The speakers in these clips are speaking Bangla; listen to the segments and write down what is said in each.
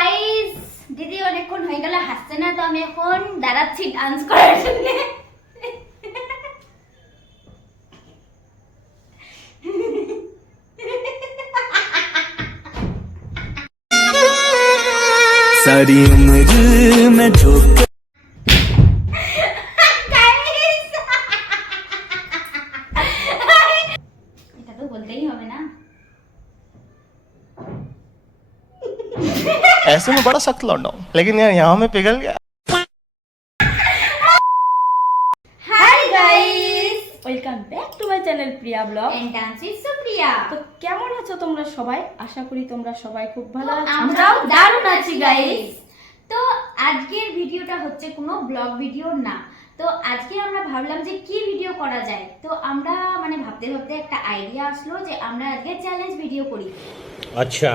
গাইস, দিদি অনেকক্ষণ হয়ে গেল হাসছে না, তো আমি এখন দাঁড়াচ্ছি ডান্স করার জন্য। सारी उम्र में झोंक এটা তো বলতেই হবে না। ऐसे में बड़ा सख्त लौंडा हूं, लेकिन यार यहाँ में पिघल गया। Hi guys, welcome back to my channel Priya blog. And dance with Supriya. তো কেমন আছো তোমরা সবাই? আশা করি তোমরা সবাই খুব ভালো আছো। আমরাও দারুণ আছি গাইস। তো আজকের ভিডিওটা হচ্ছে কোনো ব্লগ ভিডিও না। তো আজকে আমরা ভাবলাম যে কি ভিডিও করা যায়। তো আমরা ভাবতে ভাবতে একটা আইডিয়া আসলো যে আমরা আজকে চ্যালেঞ্জ ভিডিও করি। अच्छा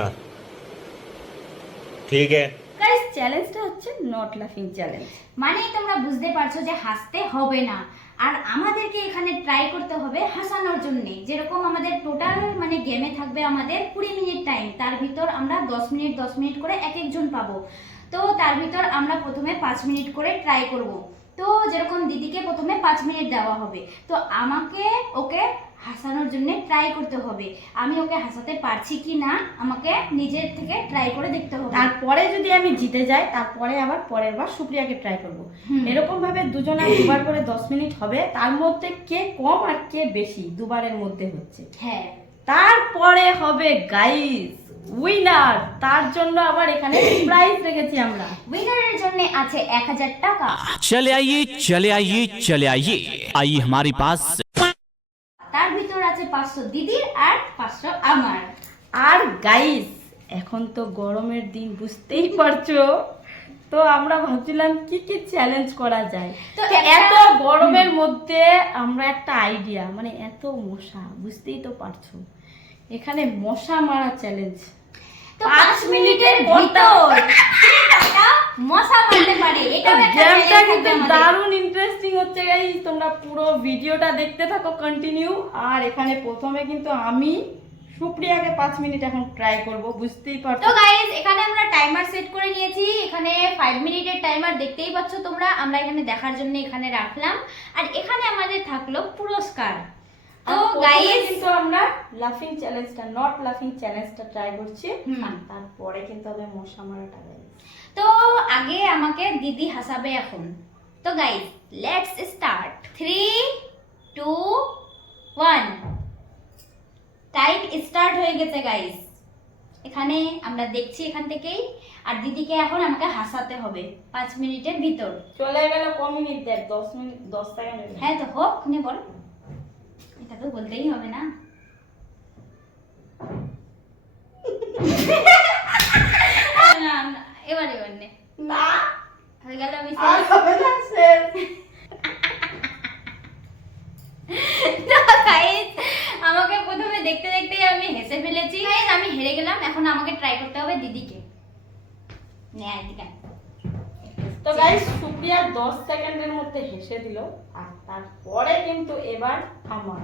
ठीक है। গাইস, চ্যালেঞ্জটা হচ্ছে নট লাফিং চ্যালেঞ্জ। তোমরা বুঝতে পারছো যে হাসতে হবে না, আর আমাদেরকে এখানে ট্রাই করতে হবে হাসানোর জন্য। যেরকম আমাদের টোটাল গেমে থাকবে আমাদের 20 মিনিট টাইম, তার ভিতর আমরা 10 মিনিট করে এক একজন পাবো। তো তার ভিতর আমরা প্রথমে 5 মিনিট করে ট্রাই করব। তো যেরকম দিদিকে প্রথমে 5 মিনিট দেওয়া হবে, তো আমাকে ওকে হাসানোর জন্য ট্রাই করতে হবে। আমি ওকে হাসাতে পারছি কি না আমাকে নিজের থেকে ট্রাই করে দেখতে হবে। তারপরে যদি আমি জিতে যাই, তারপরে আবার পরের বার সুপ্রিয়াকে ট্রাই করব। হুম। এরকম ভাবে দুজনে দুবার করে 10 মিনিট হবে, তার মধ্যে কে কম আর কে বেশি দুবারের মধ্যে হচ্ছে। হ্যাঁ, তারপরে হবে গাইস উইনার। তার জন্য আবার এখানে প্রাইজ রেখেছি আমরা। উইনারের জন্য আছে 1000 টাকা। चले आइए चले आइए चले आइए आइए हमारे पास। তার ভিতর আছে 500 দিদির আর 500 আমার। আর গাইস, এখন তো গরমের দিন, বুঝতেই পারছো। তো আমরা ভাবছিলাম কি কি চ্যালেঞ্জ করা যায়। তো তো এত গরমের মধ্যে আমরা একটা আইডিয়া, এত মশা, বুঝতেই তো পারছো, এখানে মশা মারা চ্যালেঞ্জ। তো 5 মিনিটের ভিতর একটা মশা মারতে পারে, এটাও একটা গেমটা challenge কিন্তু থাকবে আমাদের। দারুণ ইন্টারেস্টিং হচ্ছে গাইস। তোমরা পুরো ভিডিওটা দেখতে থাকো কন্টিনিউ। আর এখানে প্রথমে কিন্তু আমি সুপ্রিয়াকে 5 মিনিট এখন ট্রাই করব, বুঝতেই তো পারছো। গাইস, এখানে আমরা টাইমার সেট করে নিয়েছি। এখানে 5 মিনিটের টাইমার দেখতেই পাচ্ছ তোমরা, আমরা এখানে দেখার জন্য এখানে রাখলাম। আর এখানে আমাদের থাকলো পুরস্কার। তো গাইস, কিন্তু আমরা লাফিং চ্যালেঞ্জটা, নট লাফিং চ্যালেঞ্জটা ট্রাই করছি। হুম। আর তারপরে কিন্তু হবে মশা মারাটা গাইস। তো আগে আমাকে দিদি হাসাবে এখন। তো guys, let's start. 3 2 1। Time start হয়ে গেছে গাইস। এখানে আমরা দেখছি এখান থেকেই। আর দিদিকে এখন আমাকে হাসাতে হবে 5 মিনিটের ভিতর। চলে গেল ক মিনিট? দেখ 10 মিনিট 10 সেকেন্ড হয়ে গেল। হ্যাঁ, তো হোক নে, বল। এটা তো বলতেই হবে না। না, না, এবার নে। না, হয়ে গেল, আমি আর হবে না, শেষ। তো guys, আমাকে প্রথমে দেখতে দেখতেই আমি হেসে ফেলেছি। Guys, আমি হেরে গেলাম। এখন আমাকে ট্রাই করতে হবে দিদিকে। নে, এদিকে আয়। তো গাইস, সুপ্রিয়া 10 সেকেন্ডের মধ্যে হেসে দিল। আর তারপরে কিন্তু এবার আমার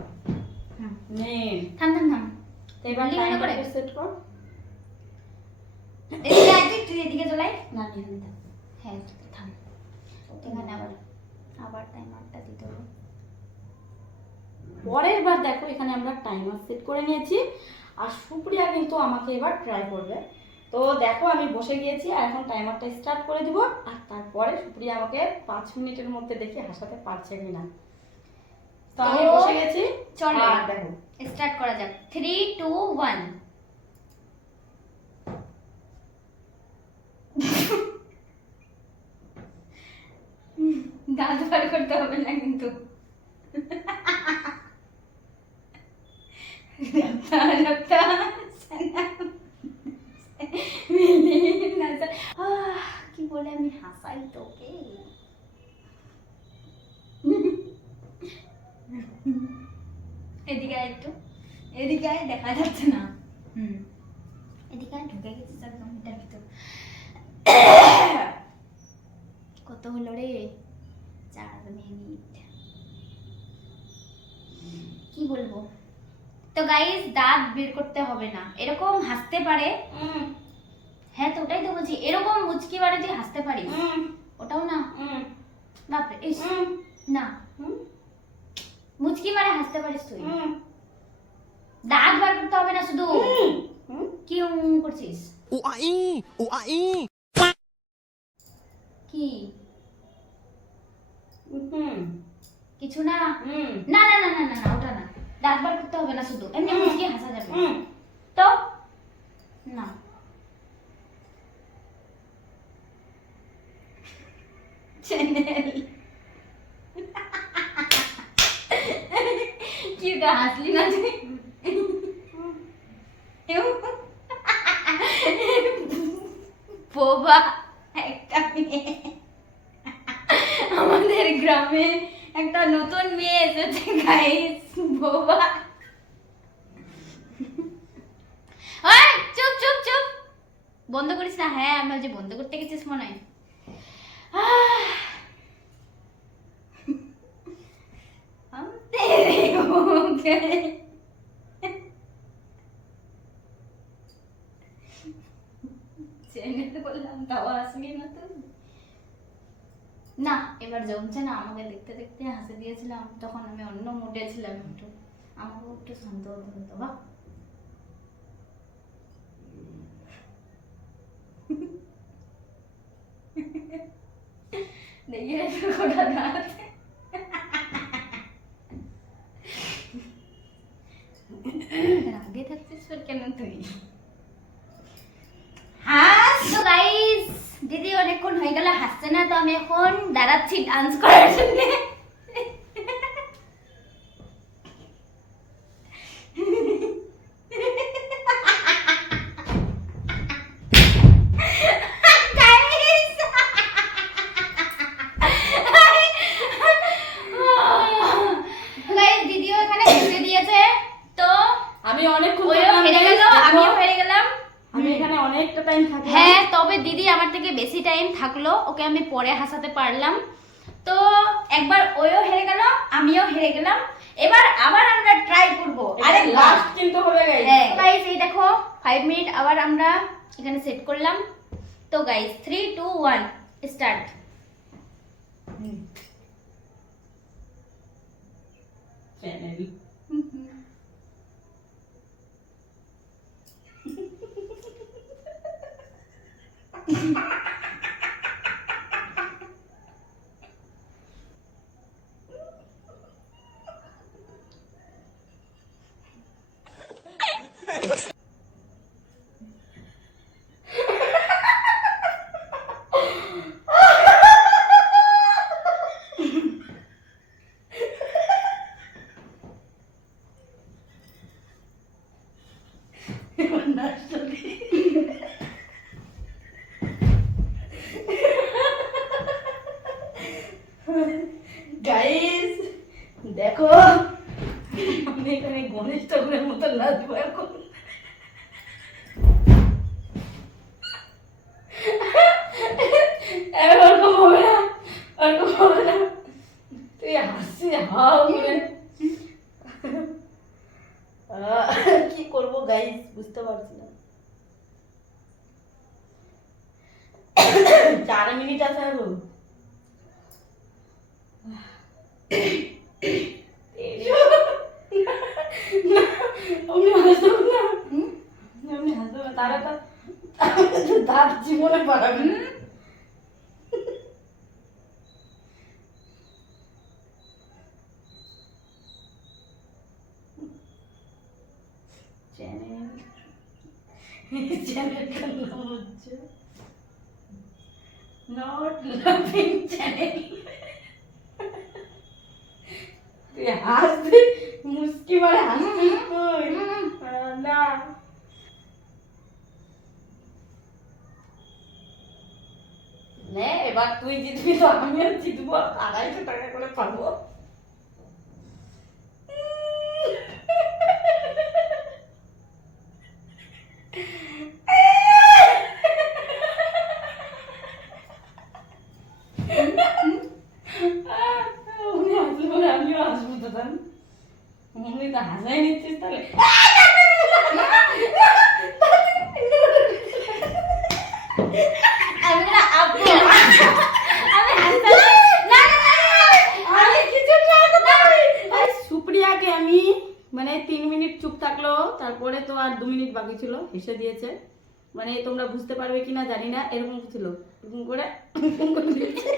হুম। নে। থাম থাম থাম। তো এবার বললি মনে করে? টাইমার সেট কর। এদিকে আয়, তুই এদিকে চলে আয়। না, এখানে থাক। হ্যাঁ, থাম। এখানে আবার টাইমারটা দিতে হবে। পরের বার দেখো, এখানে আমরা টাইমার সেট করে নিয়েছি। আর সুপ্রিয়া কিন্তু আমাকে এবার ট্রাই করবে। তো দেখো, আমি বসে গিয়েছি আর এখন টাইমারটা স্টার্ট করে দিব। আর তারপরে সুপ্রিয়া আমাকে 5 মিনিটের মধ্যে দেখি হাসাতে পারছে কিনা। তো আমি তো বসে গেছি। চলো আর দেখো, স্টার্ট করা যাক। 3 2 1। দাঁত বার করতে হবে না কিন্তু। কি বলে আমি হাসাই তোকে। এদিকে আয় একটু, এদিকে আয়, দেখা যাচ্ছে না। এদিকে আয়, ঢুকে গেছিস একদম এটার ভিতর। কত হলো রে? 4 মিনিট। কি বলবো? তো গাইস, দাঁত বের করতে হবে না, এরকম হাসতে পারে। হ্যাঁ তো ওটাই তো বলছি, এরকম মুচকি মারে তুই হাসতে পারিস, ওটাও না। বাপরে, ইস না, মুচকি মারে হাসতে পারিস তুই, দাঁত বার করতে হবে না শুধু, কি করছিস কি কিছু না, না না না না না না, ওটা না, দাঁত বার করতে হবে না শুধু, এমনি মুচকি হাসা যাবে তো না। চ্যানেল কি ওটা হাসলি না তুই? বোবা একটা মেয়ে, আমাদের গ্রামে একটা নতুন মেয়ে এসেছে গাইস, বোবা। ওই চুপ চুপ চুপ, বন্ধ করিস না। হ্যাঁ আমি যে বন্ধ করতে গেছিস মনে হয়। हम तेरे हो गए, চ্যানেল বললাম তাও আসবি না তো। না এবার জমছে না, আমাকে দেখতে দেখতে হাসি দিয়েছিলাম, তখন আমি অন্য মুডে ছিলাম, একটু আমাকে একটু শান্ত হতে হতো। বা দেখি গোটা দাঁত রাগে থাকছিস কেন তুই? তো গাইস দিদি অনেকক্ষণ হয়ে গেল হাসছে না, তো আমি এখন দাঁড়াচ্ছি ডান্স করার জন্য। দিদিও এখানে হেসে দিয়েছে, তো আমি অনেকক্ষণ ওইও হেরে গেল, আমিও হেরে গেলাম। আমি এখানে অনেকটা টাইম থাকি। হ্যাঁ তবে দিদি আমার থেকে বেশি টাইম থাকলো, ওকে আমি পরে হাসাতে পারলাম। তো একবার ওইও হেরে গেল, আমিও হেরে গেলাম, এবার আবার আমরা ট্রাই করব। আরে লাস্ট কিন্তু হবে গাইস। হ্যাঁ গাইস এই দেখো 5 মিনিট আবার আমরা এখানে সেট করলাম। তো গাইস 3 2 1 স্টার্ট। চ্যানেল গাইস দেখো আমি এখানে গণেশ ঠাকুরের মতো নাচবো এখন। এরকম হবে না, এরকম হবে না, তুই হাসি হাও করে কি করবো গাইস বুঝতে পারছি না। 4 মিনিট আছে আরো। আমি হাসবো না, আমি হাসবো না, তারা তো দাঁত জীবনে পারাবে না। চ্যানেলটার নাম হচ্ছে নট লাভিং চ্যানেল। তুই হাসবি, মুস্কি মারে হাসবি তুই না। নে এবার তুই জিতবি তো আমিও জিতবো, 250 টাকা করে পাবো। আমিও হাসবো তো তাহলে, মনে তো হাসাই নিচ্ছিস তাহলে। তারপরে তো আর 2 মিনিট বাকি ছিল, হেসে দিয়েছে। মানে তোমরা বুঝতে পারবে কিনা জানি না, এরকম ছিল, এরকম করে দিয়েছে।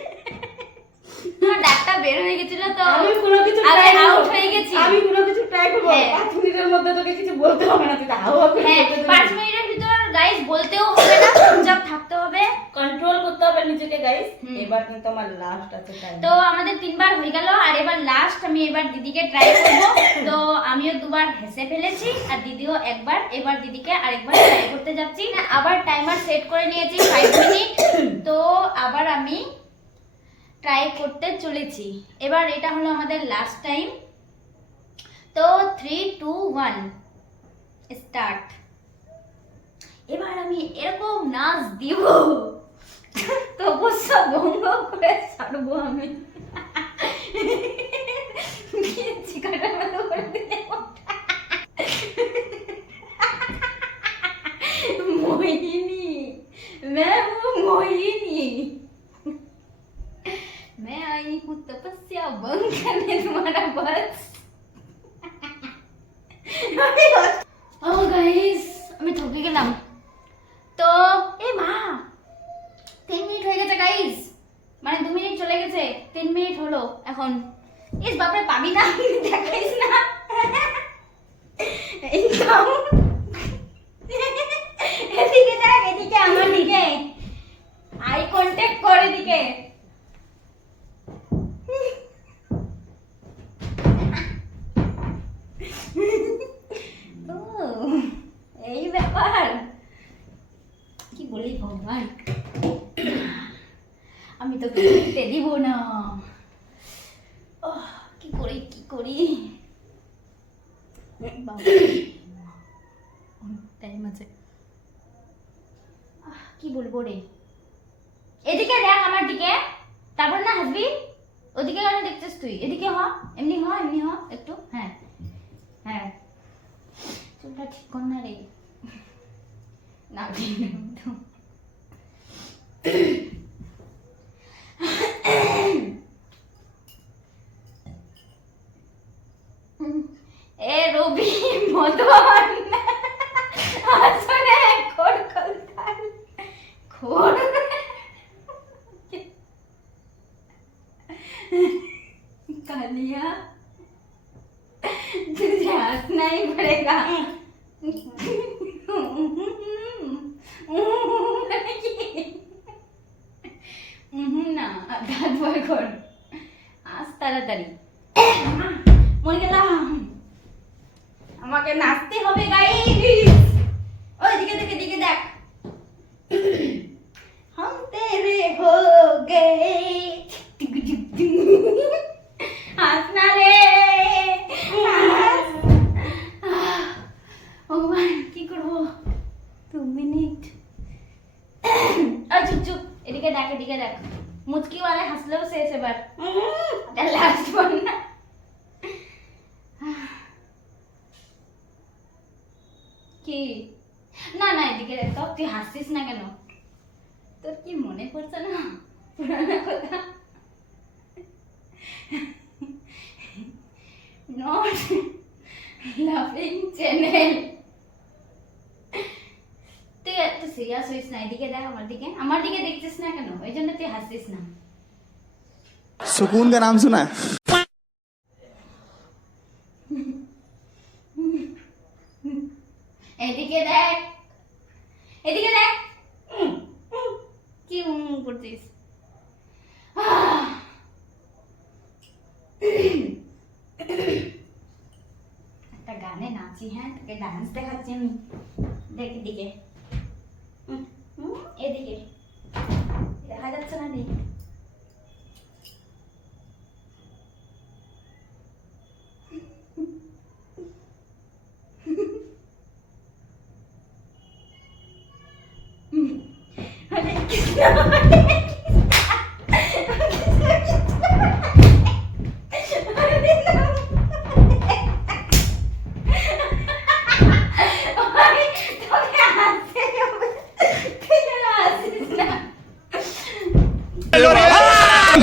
তোমার দাঁতটা বের হয়ে গেছিল তো আমি কোনো কিছু আমি try করবো। আউট হয়ে গেছি। আমি কোনো কিছু ট্রাই করবো, হ্যাঁ। 5 মিনিটের মধ্যে তোকে কিছু বলতে হবে না, তুই হাও হাও করে হ্যাঁ, বলতে 5 মিনিটের ভিতর গাইস বলতেও হবে না, চুপচাপ থাকতে হবে। কন্ট্রোল করতে হবে নিজেকে গাইস। হুম। এবার কিন্তু আমার লাস্ট আছে টাইম। তো আমাদের 3 বার হয়ে গেল, আর এবার লাস্ট আমি এবার দিদিকে ট্রাই করব। তো আমিও 2 বার হেসে ফেলেছি আর দিদিও একবার, এবার দিদিকে আরেকবার ট্রাই করতে যাচ্ছি। আবার টাইমার সেট করে নিয়েছি 5 মিনিট। তো আবার আমি ট্রাই করতে চলেছি। এবার এটা হলো আমাদের লাস্ট টাইম। তো 3 2 1 স্টার্ট। এবার আমি এরকম নাচ দিব তো অবশ্য ভঙ্গ করে ছাড়বো আমি। চিকাটার মতো করে দিলে मोहिनी, मैं हूँ मोहिनी, मैं आई हूँ तपस्या भंग करने तुम्हारा बस। ও গাইস, আমি ঠকে গেলাম। তো এ মা, 3 মিনিট হয়ে গেছে গাইস, মানে 2 মিনিট চলে গেছে, 3 মিনিট হলো এখন। ইস বাপরে, পাবি না, দেখাইস না। একদম এদিকে দেখ, এদিকে আমার দিকে আই কন্টাক্ট কর, এদিকে। ও, এই ব্যাপার, কি বলি ভগবান, আমি তো করতে দিব না। কি করি কি করি, টাইম আছে, কি বলবো রে। এদিকে দেখ আমার দিকে, তারপর না হাসবি। ওদিকে কেন দেখছিস তুই? এদিকে হ, এমনি হ, এমনি হ একটু। হ্যাঁ হ্যাঁ, চুলটা ঠিক কর না রে, না ঠিক না তো। এ রবি মদন আসলে খোর কলতাল খোর कालिया, तुझे हंसना ही पड़ेगा। না, দাঁত বার কর, আজ তাড়াতাড়ি। মরে গেলাম, আমাকে নাচতে হবে গাইস। ওই দিকে দিকে দিকে দেখ, हम तेरे हो गए। হাসনা রে, ভগবান কি করবো, 2 মিনিট। চুপ চুপ, এদিকে দেখ, এদিকে দেখ, মুচকি वाले হাসলেও শেষ এবার, এটা লাস্ট বার না। কি না না, এদিকে দেখ তো, তুই হাসছিস না কেন? তোর কি মনে পড়ছে না পুরানা কথা? নট লাফিং চ্যানেল। তুই এত সিরিয়াস হইস না, এদিকে দেখ আমার দিকে, আমার দিকে দেখছিস না কেন? ওই জন্য তুই হাসছিস না। सुकून का नाम सुना है? এদিকে দেখ, এদিকে দেখ, কি করছিস? একটা গানে নাচি, হ্যাঁ তোকে ডান্স দেখাচ্ছি আমি, দেখ এদিকে, এদিকে দেখা যাচ্ছে না দেখ।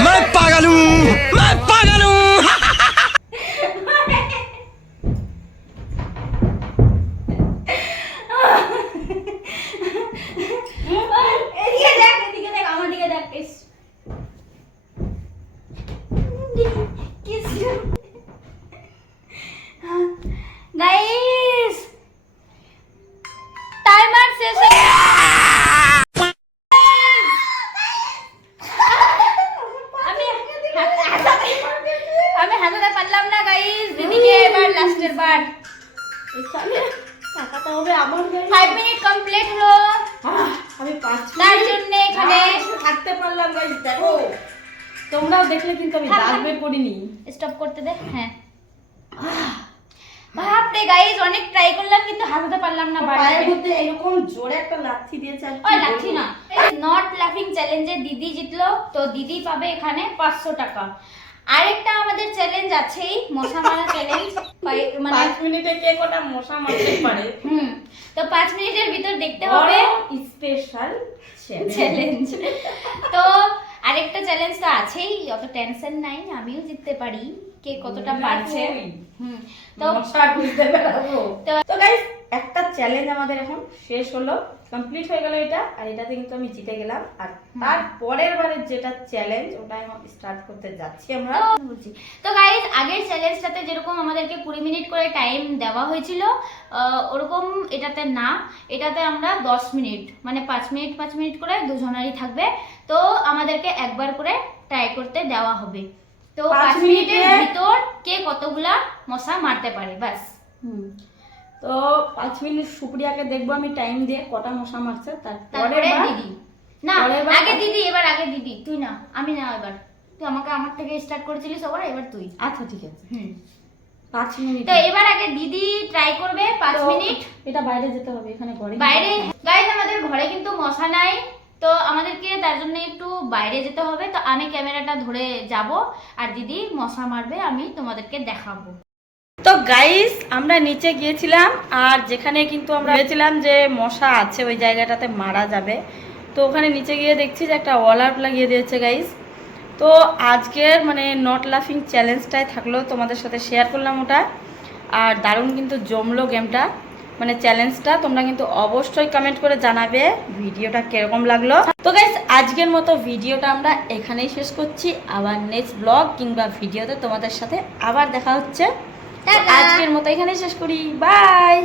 मैं पागल हूँ, मैं पागल हूँ। গাইস দেখো, তোমরাও দেখলে কিন্তু আমি দাগ বের করিনি। স্টপ করতে দে। হ্যাঁ বাপরে গাইস, অনেক ট্রাই করলাম কিন্তু হাসাতে পারলাম না। পায়ের মধ্যে এরকম জোরে একটা লাথি দিয়েছে। আর ওই লাঠি না, নট লাফিং চ্যালেঞ্জে দিদি জিতলো, তো দিদি পাবে এখানে 500 টাকা। আরেকটা আমাদের চ্যালেঞ্জ আছেই, মশা মারা চ্যালেঞ্জ। মানে 5 মিনিটে কে কটা মশা মারতে পারে, তো 5 মিনিটের ভিতর দেখতে হবে স্পেশাল চ্যালেঞ্জ। তো আরেকটা চ্যালেঞ্জ তো আছেই, অত টেনশন নাই, আমিও জিততে পারি, কে কতটা পারছে। তো মশা খুঁজতে বেরাবো। তো- তো গাইস একটা চ্যালেঞ্জ আমাদের এখন শেষ হলো, কমপ্লিট হয়ে গেল এটা, আর এটাতে কিন্তু আমি জিতে গেলাম। আর তার পরের বারের যেটা চ্যালেঞ্জ ওটা এখন স্টার্ট করতে যাচ্ছি আমরা। বলছি তো গাইজ, আগের চ্যালেঞ্জটাতে যেরকম আমাদেরকে 20 মিনিট করে টাইম দেওয়া হয়েছিল, ওরকম এটাতে না, এটাতে আমরা 10 মিনিট, মানে 5 মিনিট 5 মিনিট করে দুজনেরই থাকবে। তো আমাদেরকে একবার করে ট্রাই করতে দেওয়া হবে। তো 5 মিনিটের ভিতর কে কতগুলা মশা মারতে পারে, ব্যাস। তো 5 মিনিট সুপ্রিয়াকে দেখবো আমি টাইম দিয়ে কটা মশা মারছে, তারপরে তারপরে দিদি না, আগে দিদি, এবার আগে দিদি, তুই না, আমি না, এবার তুই আমাকে আমার থেকে স্টার্ট করেছিলি সবার, এবার তুই। আচ্ছা ঠিক আছে। 5 মিনিট। তো এবার আগে দিদি ট্রাই করবে 5 মিনিট। এটা বাইরে যেতে হবে, এখানে ঘরে বাইরে গাইজ আমাদের ঘরে কিন্তু মশা নাই, তো আমাদেরকে তার জন্য একটু বাইরে যেতে হবে। তো আমি ক্যামেরাটা ধরে যাব আর দিদি মশা মারবে, আমি তোমাদেরকে দেখাবো। তো গাইস আমরা নিচে গিয়েছিলাম, আর যেখানে কিন্তু আমরা ভেবেছিলাম যে মশা আছে ওই জায়গাটাতে মারা যাবে, তো ওখানে নিচে গিয়ে দেখছি যে একটা ওয়াল আর্ট লাগিয়ে দিয়েছে গাইস। তো আজকের মানে নট লাফিং চ্যালেঞ্জটাই থাকলো, তোমাদের সাথে শেয়ার করলাম ওটা। আর দারুণ কিন্তু জমলো গেমটা, মানে চ্যালেঞ্জটা। তোমরা কিন্তু অবশ্যই কমেন্ট করে জানাবে ভিডিওটা কিরকম লাগলো। তো গাইস আজকের মতো ভিডিওটা আমরা এখানেই শেষ করছি, আবার নেক্সট ব্লগ কিংবা ভিডিওতে তোমাদের সাথে আবার দেখা হচ্ছে। টাটা। আজকের মতো এখানেই শেষ করি, বাই।